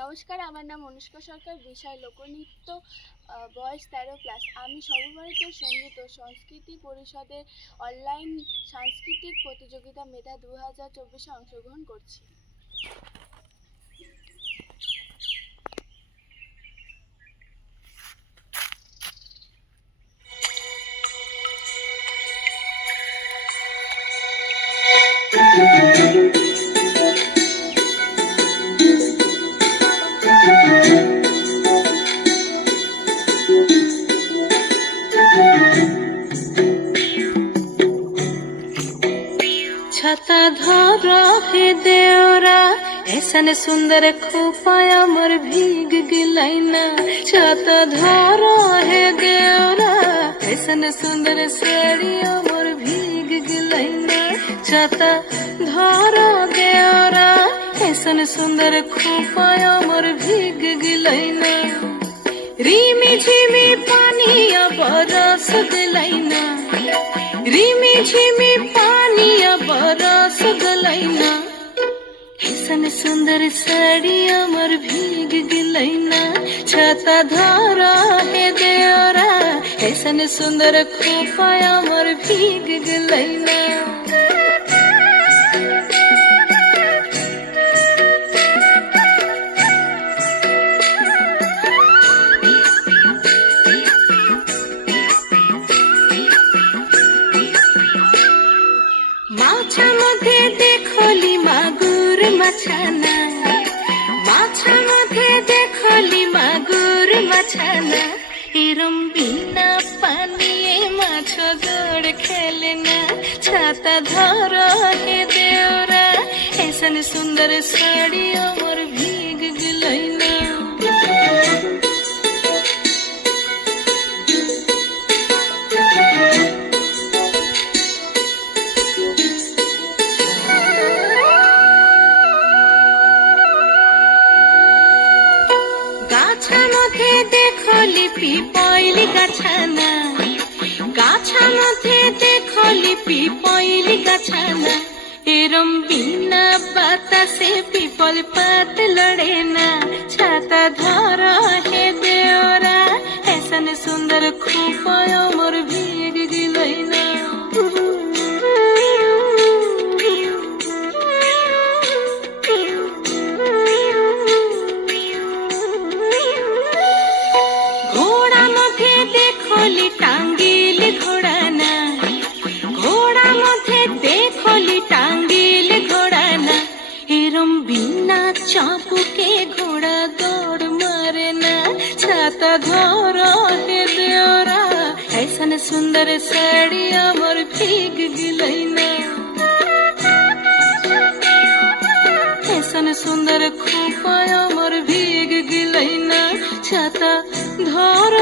নমস্কার, আমার নাম অনুষ্কা সরকার। বিষয় লোকনৃত্য, বয়স 13+। আমি সর্বভারতীয় সঙ্গীত ও সংস্কৃতি পরিষদের অনলাইন সাংস্কৃতিক প্রতিযোগিতা মেধা 2024-এ অংশগ্রহণ করছি। छाता धर हे देवरा ऐसन सुंदर खोपाया मोर भीग गिलैना। छाता धर हे देवरा ऐसन सुंदर साड़िया मोर भीग गिलैना। छाता धर देवरा ऐसन सुंदर खोपाया मोर भीग गिलैना। रिमी झिमी पानिया बरस दिलैना। रिमी झिमी पानिया बरस गलैना। ऐसन सुंदर साड़िया मोर भीग गिलैना। छाता धरा हे देवरा ऐसन सुंदर खोपाया मोर भीग गिलैना। माछा मध्ये देखली मागुर माछाना। माछा मध्ये देखली मागुर माछाना। एरम बिना पानिए माछ दौड़ खेलना। छाता धर हे देवरा ऐसन सुंदर साड़िया मोर भीग गिलैना। गाछा मध्ये देखली पिपैली गाछाना। गाछा मध्ये देखली पिपैली गाछाना। एरम बिना बातासे पिपल पात लड़ेना। छाता धर हे देवरा ऐसन सुंदर खोपाया मोर भीग गिलैना। घोड़ा मध्ये देखली टांगिल घोड़ाना। घोड़ा मध्ये देखली टांगिल घोड़ाना। एरम बिना चापुके घोड़ा दौड़ मारेना। छाता धर हे देवरा ऐसन सुंदर साड़िया मोर भीग गिलैना। ऐसन सुंदर खोपाया मोर भीग गिलैना। छाता धर